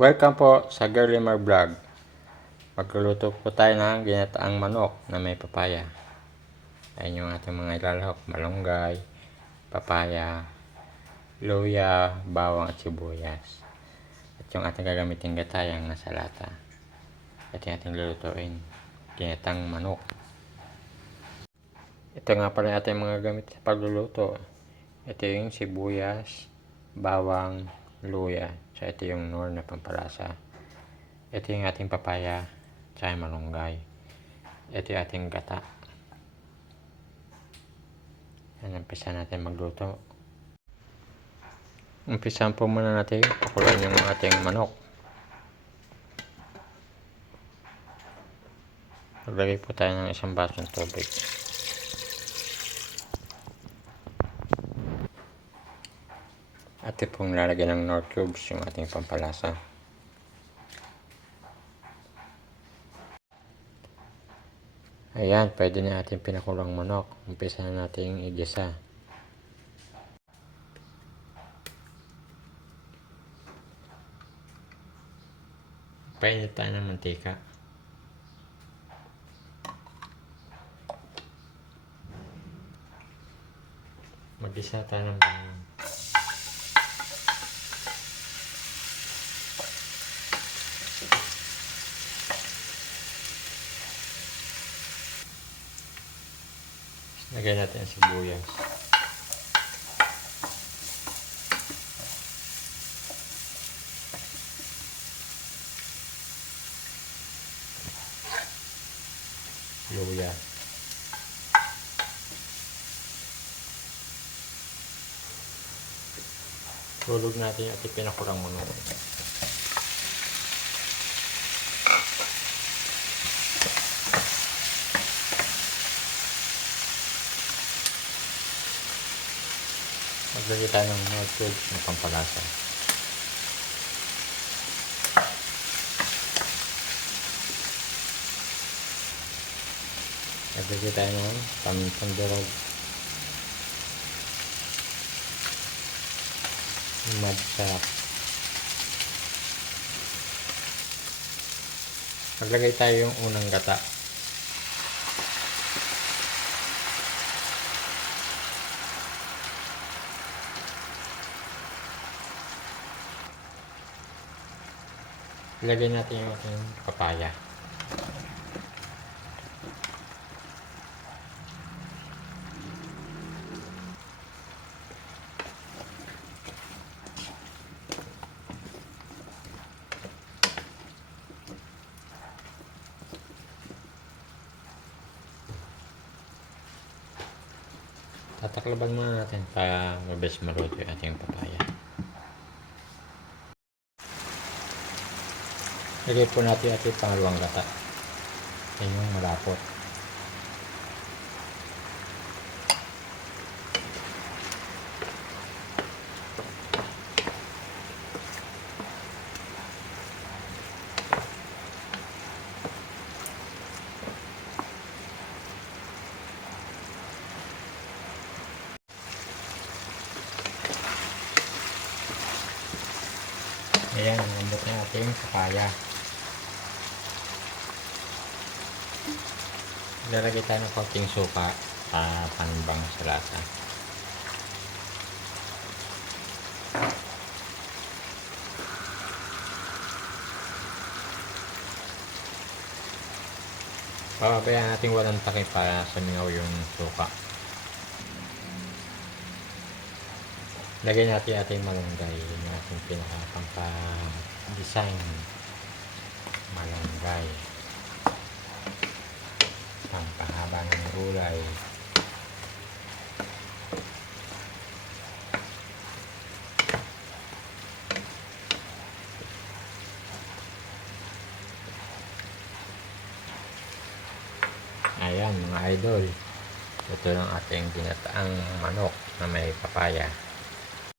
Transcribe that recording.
Welcome po sa Girlimer Vlog. Magluluto po tayo ng ginataang manok na may papaya. Ayan yung ating mga ilalahok: malunggay, papaya, luya, bawang at sibuyas. At yung ating gagamitin gatayang nasa lata. Ito yung ating lulutuin: ginataang manok. Ito nga pala yung ating mga gamit sa pagluluto. Ito yung sibuyas, bawang, luya. So ito yung nor na pampalasa. Ito yung ating papaya, tsaka malunggay. Ito yung ating gata. Umpisa natin magluto. Umpisahan po muna natin pakuloyin yung ating manok. Maglagay po tayo ng isang basong tubig. At ito pong lalagyan ng nor cubes, yung ating pampalasa. Ayan, pwede na ating pinakulong manok. Umpisa na natin igisa. Painit tayo ng mantika. Mag-isa tayo ng bawang. Lagyan natin ang sibuyas. Luya. Tulog natin yung ating pinakulang manok. Maglagay tayo ng nor cubes na pampalasa. Maglagay tayo ng pamintang durog, madsak. Maglagay tayo yung unang gata. Ilagay natin yung ating papaya. Tataklaban muna natin para mabilis maluto yung ating papaya. Lagay po natin ating pangalawang gata. Yan yung malapot. Ayan, nandot na ating papaya. Lalagay tayo ng konting suka para panimbang sa lasa. Papabayaan natin walang takip para sumingaw yung suka. Lagay natin ating malunggay, yung ating pinaka-pampa-design. Malunggay. Pampahaba ng gulay. Ayan mga idol, ito ang ating ginataang manok na may papaya.